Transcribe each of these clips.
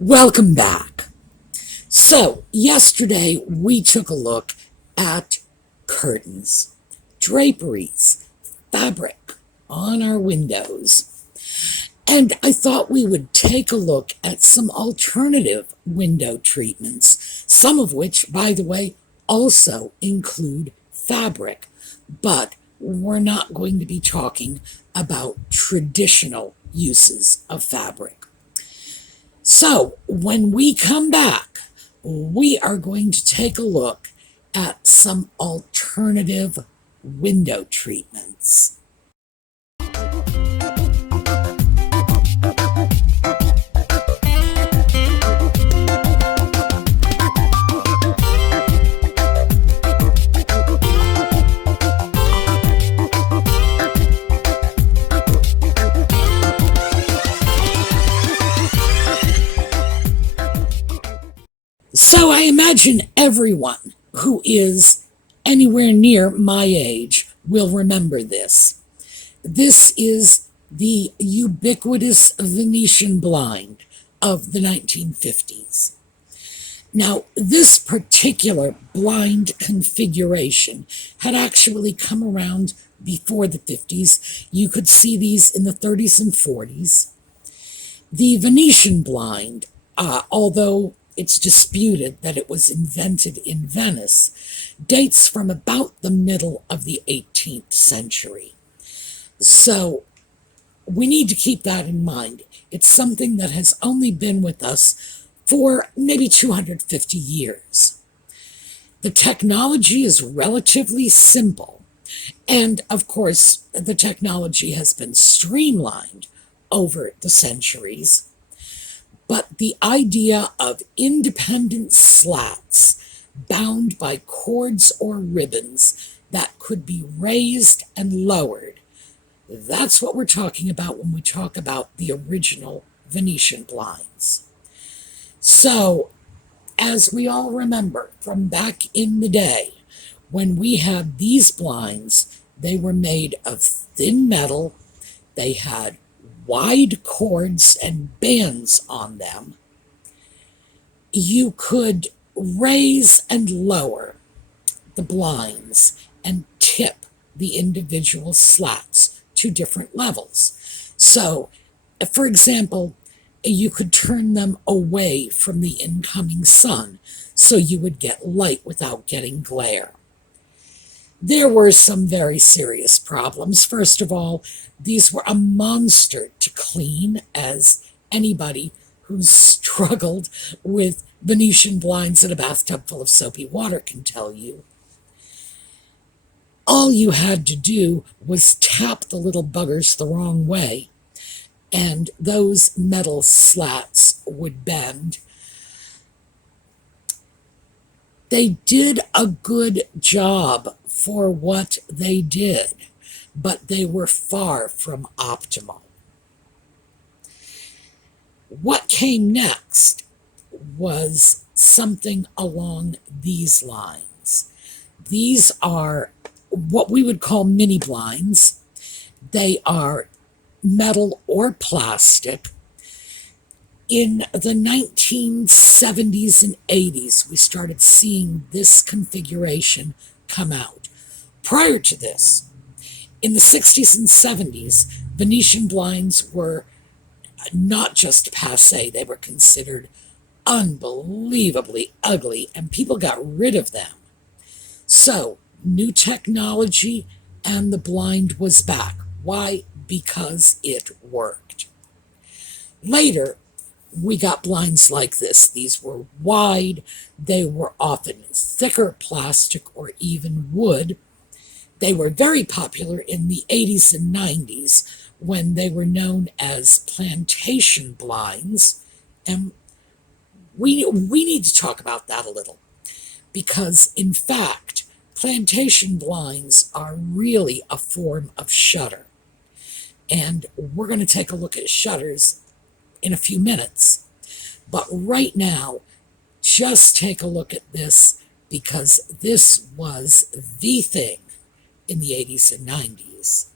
Welcome back. So, yesterday we took a look at curtains, draperies, fabric on our windows. And I thought we would take a look at some alternative window treatments, some of which, by the way, also include fabric. But we're not going to be talking about traditional uses of fabric. So, when we come back, we are going to take a look at some alternative window treatments. So I imagine everyone who is anywhere near my age will remember this. This is the ubiquitous Venetian blind of the 1950s. Now, this particular blind configuration had actually come around before the 50s. You could see these in the 30s and 40s. The Venetian blind, although it's disputed that it was invented in Venice, dates from about the middle of the 18th century. So we need to keep that in mind. It's something that has only been with us for maybe 250 years. The technology is relatively simple, and of course, the technology has been streamlined over the centuries. But the idea of independent slats bound by cords or ribbons that could be raised and lowered, that's what we're talking about when we talk about the original Venetian blinds. So, as we all remember from back in the day, when we had these blinds, they were made of thin metal, they had wide cords and bands on them. You could raise and lower the blinds and tip the individual slats to different levels. So, for example, you could turn them away from the incoming sun so you would get light without getting glare. There were some very serious problems. First of all, these were a monster to clean, as anybody who's struggled with Venetian blinds in a bathtub full of soapy water can tell you. All you had to do was tap the little buggers the wrong way, and those metal slats would bend. They did a good job for what they did, but they were far from optimal. What came next was something along these lines. These are what we would call mini blinds. They are metal or plastic. In the 1970s and 80s, we started seeing this configuration come out. Prior to this, in the 60s and 70s, Venetian blinds were not just passé, they were considered unbelievably ugly, and people got rid of them. So, new technology, and the blind was back. Why? Because it worked. Later, we got blinds like this. These were wide, they were often thicker plastic or even wood. They were very popular in the 80s and 90s when they were known as plantation blinds. And we need to talk about that a little, because in fact, plantation blinds are really a form of shutter. And we're going to take a look at shutters in a few minutes. But right now, just take a look at this, because this was the thing in the 80s and 90s.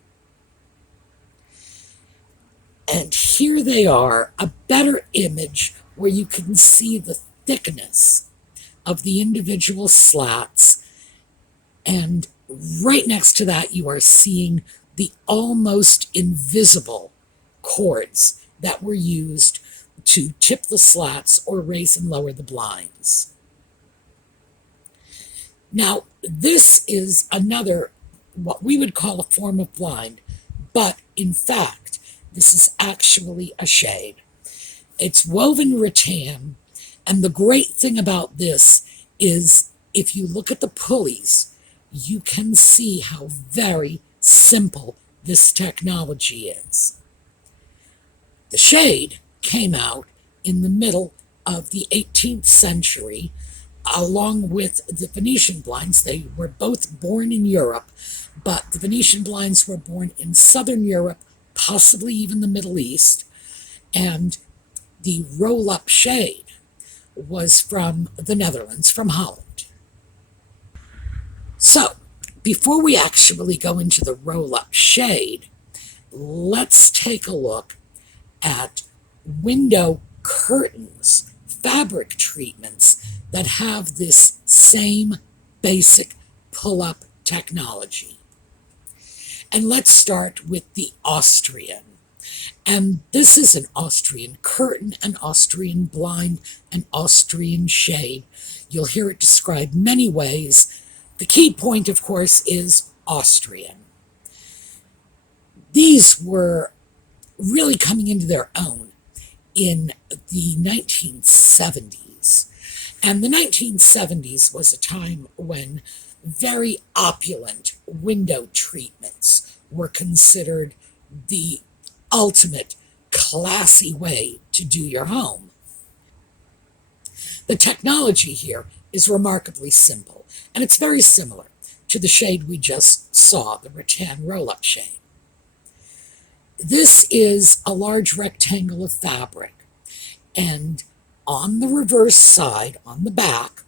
And here they are, a better image where you can see the thickness of the individual slats, and right next to that you are seeing the almost invisible cords that were used to tip the slats or raise and lower the blinds. Now, this is another, what we would call a form of blind, but in fact, this is actually a shade. It's woven rattan, and the great thing about this is if you look at the pulleys, you can see how very simple this technology is. The shade came out in the middle of the 18th century, along with the Venetian blinds. They were both born in Europe, but the Venetian blinds were born in Southern Europe, possibly even the Middle East, and the roll-up shade was from the Netherlands, from Holland. So, before we actually go into the roll-up shade, let's take a look at window curtains, fabric treatments that have this same basic pull-up technology. And let's start with the Austrian. And this is an Austrian curtain, an Austrian blind, an Austrian shade. You'll hear it described many ways. The key point, of course, is Austrian. These were really coming into their own in the 1970s. And the 1970s was a time when very opulent window treatments were considered the ultimate classy way to do your home. The technology here is remarkably simple, and it's very similar to the shade we just saw, the rattan roll-up shade. This is a large rectangle of fabric, and on the reverse side, on the back,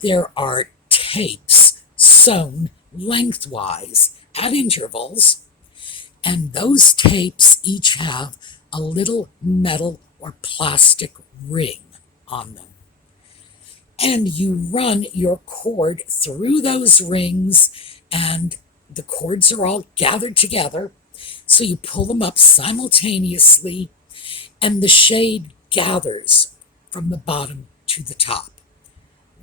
there are tapes sewn lengthwise at intervals, and those tapes each have a little metal or plastic ring on them. And you run your cord through those rings, and the cords are all gathered together. So you pull them up simultaneously, and the shade gathers from the bottom to the top.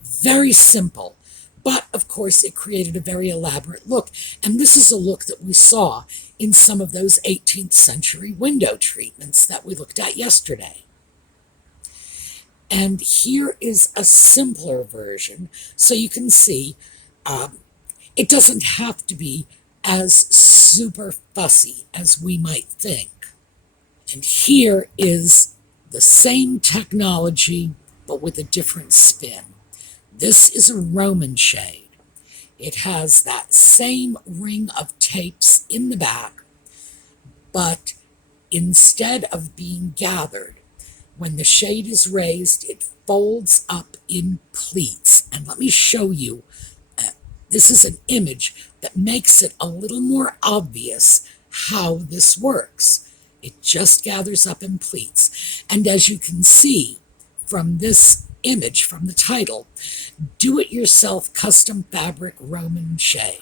Very simple, but of course it created a very elaborate look. And this is a look that we saw in some of those 18th century window treatments that we looked at yesterday. And here is a simpler version, so you can see it doesn't have to be as super fussy as we might think. And here is the same technology, but with a different spin. This is a Roman shade. It has that same ring of tapes in the back, but instead of being gathered, when the shade is raised, it folds up in pleats. And let me show you, this is an image that makes it a little more obvious how this works. It just gathers up in pleats. And as you can see from this image, from the title, Do-It-Yourself Custom Fabric Roman Shade.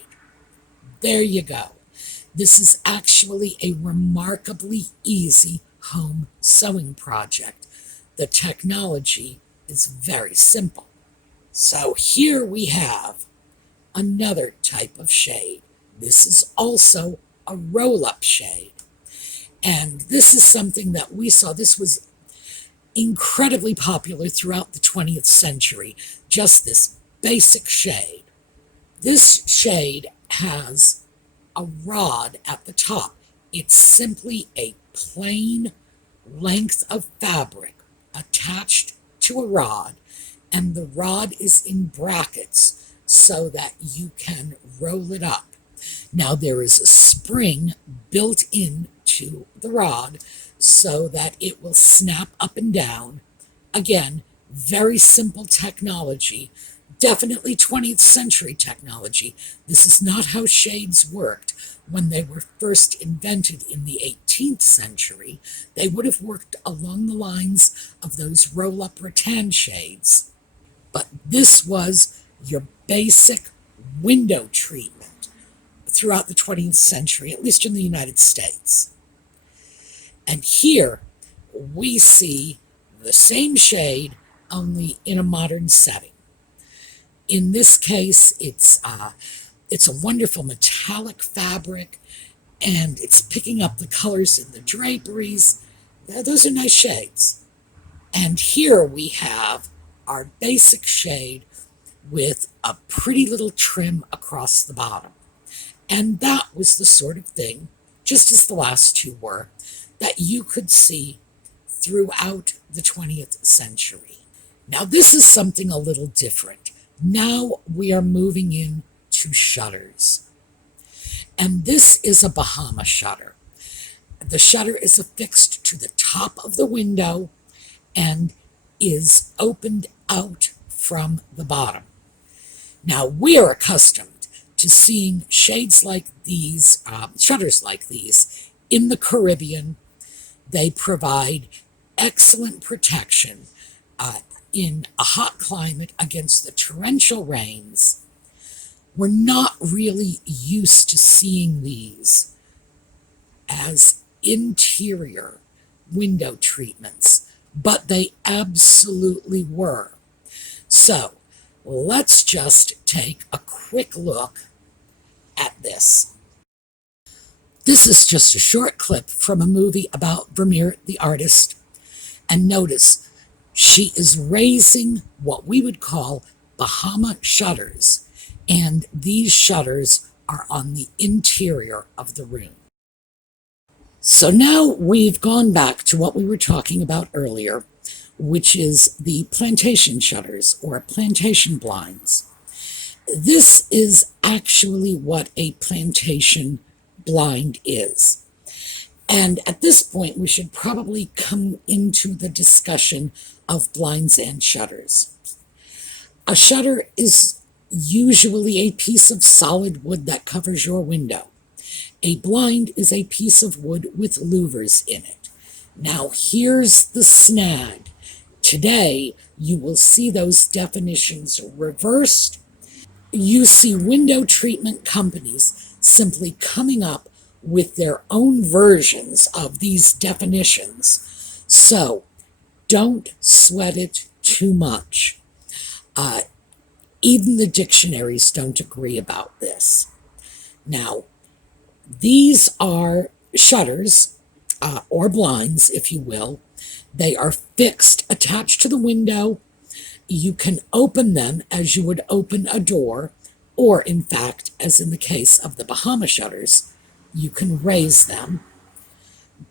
There you go. This is actually a remarkably easy home sewing project. The technology is very simple. So here we have another type of shade. This is also a roll-up shade. And this is something that we saw. This was incredibly popular throughout the 20th century, just this basic shade. This shade has a rod at the top. It's simply a plain length of fabric attached to a rod, and the rod is in brackets so that you can roll it up. Now there is a spring built into the rod so that it will snap up and down. Again, very simple technology definitely 20th century technology. This is not how shades worked. When they were first invented in the 18th century, they would have worked along the lines of those roll-up rattan shades. But this was your basic window treatment throughout the 20th century, at least in the United States. And here we see the same shade, only in a modern setting. In this case, it's a wonderful metallic fabric, and it's picking up the colors in the draperies. Those are nice shades. And here we have our basic shade with a pretty little trim across the bottom. And that was the sort of thing, just as the last two were, that you could see throughout the 20th century. Now this is something a little different. Now we are moving into shutters. And this is a Bahama shutter. The shutter is affixed to the top of the window and is opened out from the bottom. Now we are accustomed to seeing shades like these, shutters like these, in the Caribbean. They provide excellent protection in a hot climate against the torrential rains. We're not really used to seeing these as interior window treatments, but they absolutely were. So let's just take a quick look at this. This is just a short clip from a movie about Vermeer the artist. And notice, she is raising what we would call Bahama shutters. And these shutters are on the interior of the room. So now we've gone back to what we were talking about earlier, which is the plantation shutters or plantation blinds. This is actually what a plantation blind is. And at this point, we should probably come into the discussion of blinds and shutters. A shutter is usually a piece of solid wood that covers your window. A blind is a piece of wood with louvers in it. Now, here's the snag. Today, you will see those definitions reversed. You see window treatment companies simply coming up with their own versions of these definitions. So don't sweat it too much. Even the dictionaries don't agree about this. Now, these are shutters, or blinds, if you will. They are fixed, attached to the window. You can open them as you would open a door, or in fact, as in the case of the Bahama shutters, you can raise them,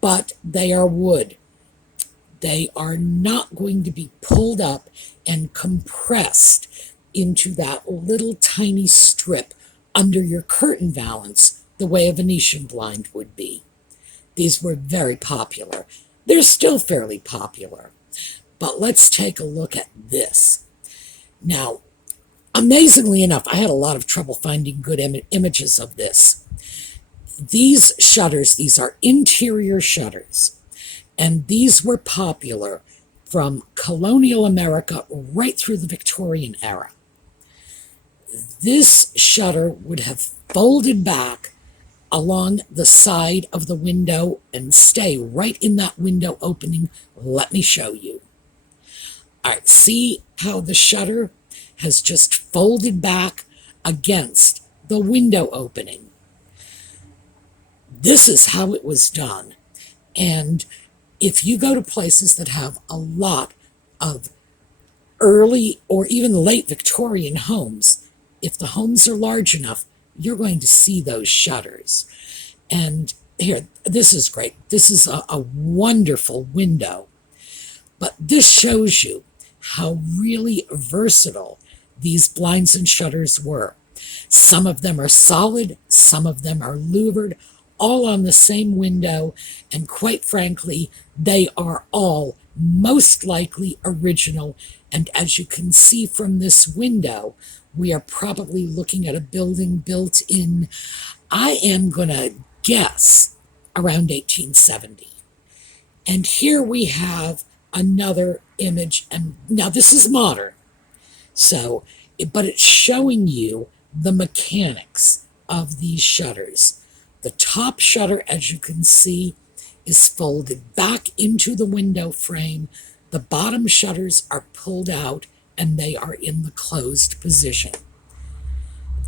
but they are wood. They are not going to be pulled up and compressed into that little tiny strip under your curtain valance the way a Venetian blind would be. These were very popular. They're still fairly popular. But let's take a look at this. Now, amazingly enough, I had a lot of trouble finding good images of this. These shutters, these are interior shutters, and these were popular from colonial America right through the Victorian era. This shutter would have folded back along the side of the window and stay right in that window opening. Let me show you. All right, see how the shutter has just folded back against the window opening. This is how it was done. And if you go to places that have a lot of early or even late Victorian homes, if the homes are large enough, you're going to see those shutters. And here, this is great. This is a wonderful window. But this shows you how really versatile these blinds and shutters were. Some of them are solid, some of them are louvered, all on the same window, and quite frankly, they are all most likely original. And as you can see from this window, we are probably looking at a building built in, I am going to guess, around 1870. And here we have another image, and now this is modern. So, but it's showing you the mechanics of these shutters. The top shutter, as you can see, is folded back into the window frame. The bottom shutters are pulled out and they are in the closed position.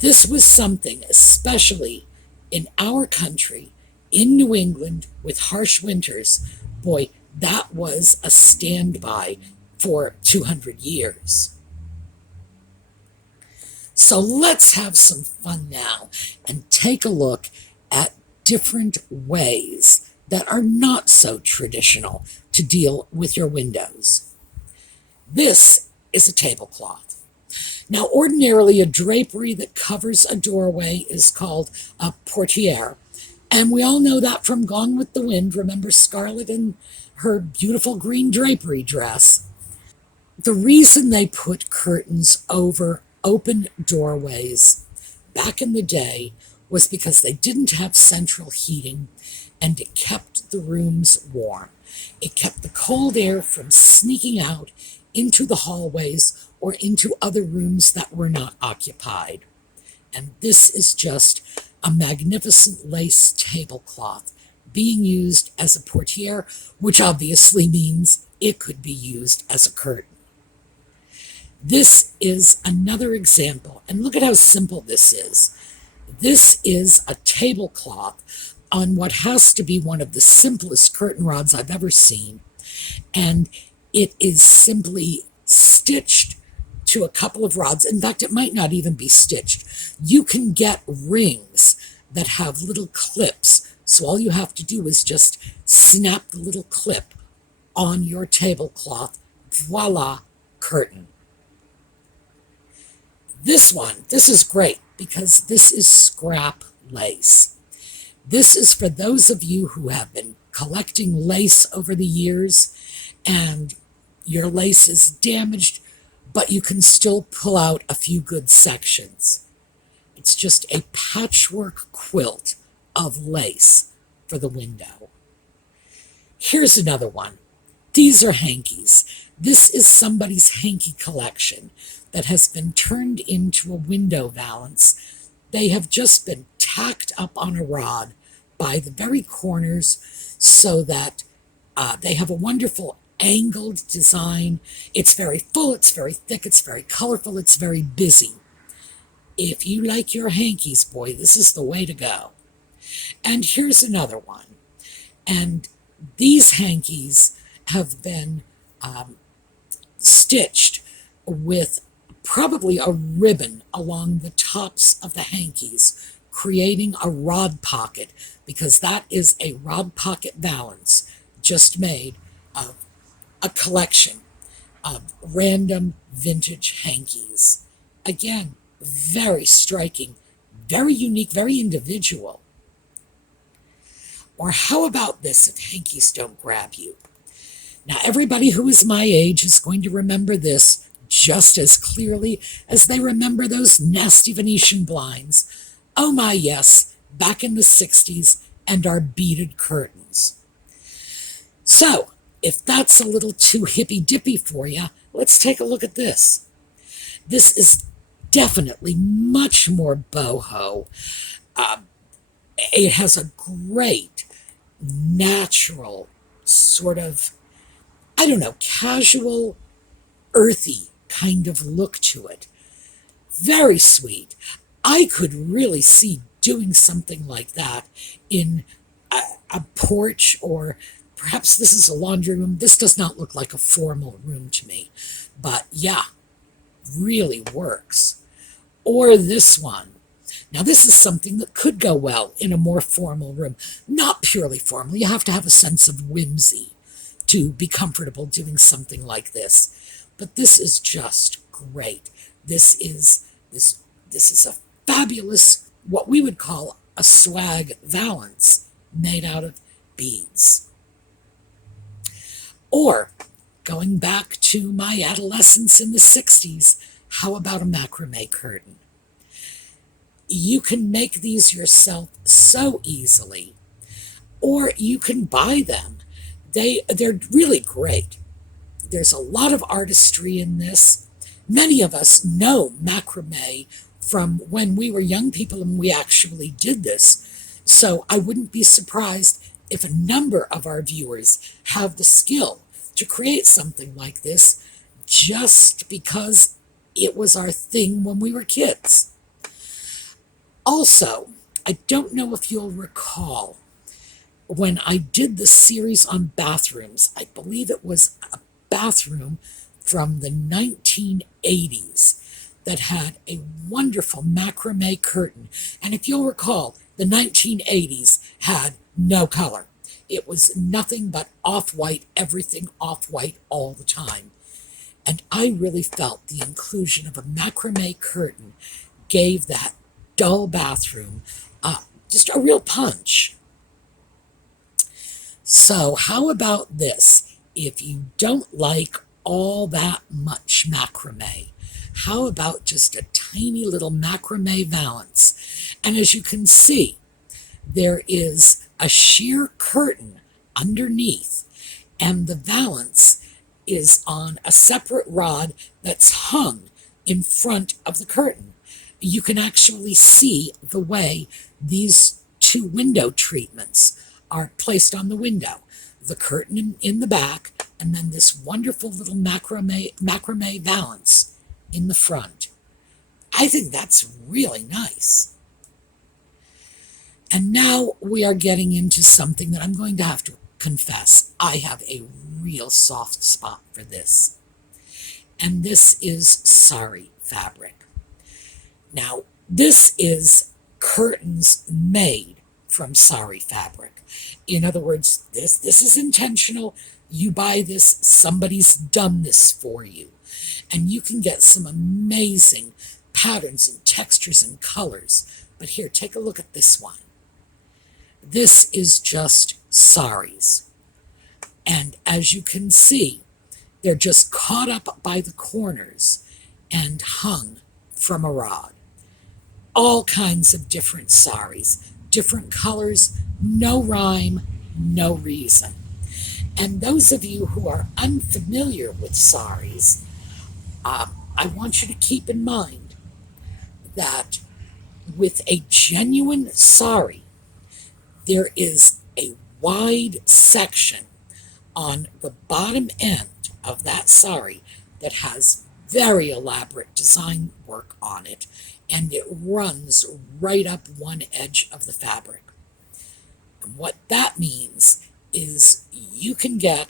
This was something, especially in our country, in New England, with harsh winters, boy, that was a standby for 200 years. So let's have some fun now and take a look at different ways that are not so traditional to deal with your windows. This is a tablecloth. Now, ordinarily, a drapery that covers a doorway is called a portiere, and we all know that from Gone with the Wind. Remember Scarlett and her beautiful green drapery dress? The reason they put curtains over open doorways back in the day was because they didn't have central heating, and it kept the rooms warm. It kept the cold air from sneaking out into the hallways or into other rooms that were not occupied. And this is just a magnificent lace tablecloth being used as a portiere, which obviously means it could be used as a curtain. This is another example, and look at how simple this is. This is a tablecloth on what has to be one of the simplest curtain rods I've ever seen, and it is simply stitched to a couple of rods. In fact, it might not even be stitched. You can get rings that have little clips, so all you have to do is just snap the little clip on your tablecloth. Voila, curtain. This is great because this is scrap lace. This is for those of you who have been collecting lace over the years and your lace is damaged, but you can still pull out a few good sections. It's just a patchwork quilt of lace for the window. Here's another one. These are hankies. This is somebody's hanky collection that has been turned into a window valance. They have just been tacked up on a rod by the very corners so that they have a wonderful angled design. It's very full, it's very thick, it's very colorful, it's very busy. If you like your hankies, boy, this is the way to go. And here's another one. And these hankies have been stitched with probably a ribbon along the tops of the hankies, creating a rod pocket, because that is a rod pocket valance just made of a collection of random vintage hankies. Again, very striking, very unique, very individual. Or how about this if hankies don't grab you? Now, everybody who is my age is going to remember this just as clearly as they remember those nasty Venetian blinds. Oh my, yes, back in the 60s, and our beaded curtains. So, if that's a little too hippy-dippy for you, let's take a look at this. This is definitely much more boho. It has a great, natural, sort of, I don't know, casual, earthy kind of look to it. Very sweet. I could really see doing something like that in a porch, or perhaps this is a laundry room. This does not look like a formal room to me, but yeah, really works. Or this one. Now, this is something that could go well in a more formal room. Not purely formal. You have to have a sense of whimsy to be comfortable doing something like this. But this is just great. This is a fabulous, what we would call a swag valance made out of beads. Or Going back to my adolescence in the 60s, how about a macrame curtain? You can make these yourself so easily, or you can buy them. They're really great. There's a lot of artistry in this. Many of us know macrame from when we were young people and we actually did this. So I wouldn't be surprised if a number of our viewers have the skill to create something like this just because it was our thing when we were kids. Also, I don't know if you'll recall, when I did the series on bathrooms, I believe it was a bathroom from the 1980s that had a wonderful macrame curtain. And if you'll recall, the 1980s had no color. It was nothing but off-white, everything off-white all the time. And I really felt the inclusion of a macrame curtain gave that dull bathroom just a real punch. So how about this? If you don't like all that much macrame, how about just a tiny little macrame valance? And as you can see, there is a sheer curtain underneath, and the valance is on a separate rod that's hung in front of the curtain. You can actually see the way these two window treatments are placed on the window. The curtain in the back, and then this wonderful little macrame valance in the front. I think that's really nice. And now we are getting into something that I'm going to have to confess. I have a real soft spot for this. And this is sari fabric. Now, this is curtains made from sari fabric. In other words, this is intentional. You buy this, somebody's done this for you. And you can get some amazing patterns and textures and colors. But here, take a look at this one. This is just saris. And as you can see, they're just caught up by the corners and hung from a rod. All kinds of different saris, different colors, no rhyme, no reason. And those of you who are unfamiliar with saris, I want you to keep in mind that with a genuine sari, there is a wide section on the bottom end of that sari that has very elaborate design work on it, and it runs right up one edge of the fabric. And what that means is you can get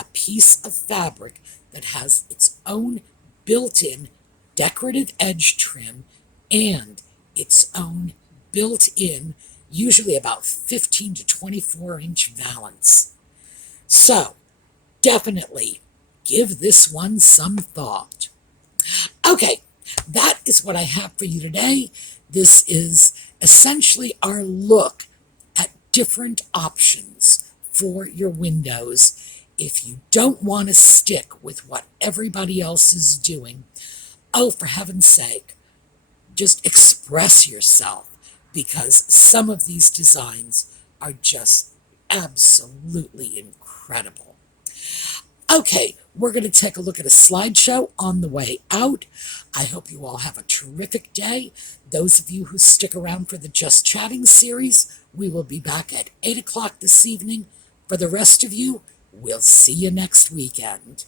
a piece of fabric that has its own built-in decorative edge trim and its own built-in, usually about 15 to 24 inch valance. So definitely give this one some thought. Okay, that is what I have for you today. This is essentially our look at different options for your windows. If you don't want to stick with what everybody else is doing, oh, for heaven's sake, just express yourself, because some of these designs are just absolutely incredible. Okay, we're going to take a look at a slideshow on the way out. I hope you all have a terrific day. Those of you who stick around for the Just Chatting series, we will be back at 8 o'clock this evening. For the rest of you, we'll see you next weekend.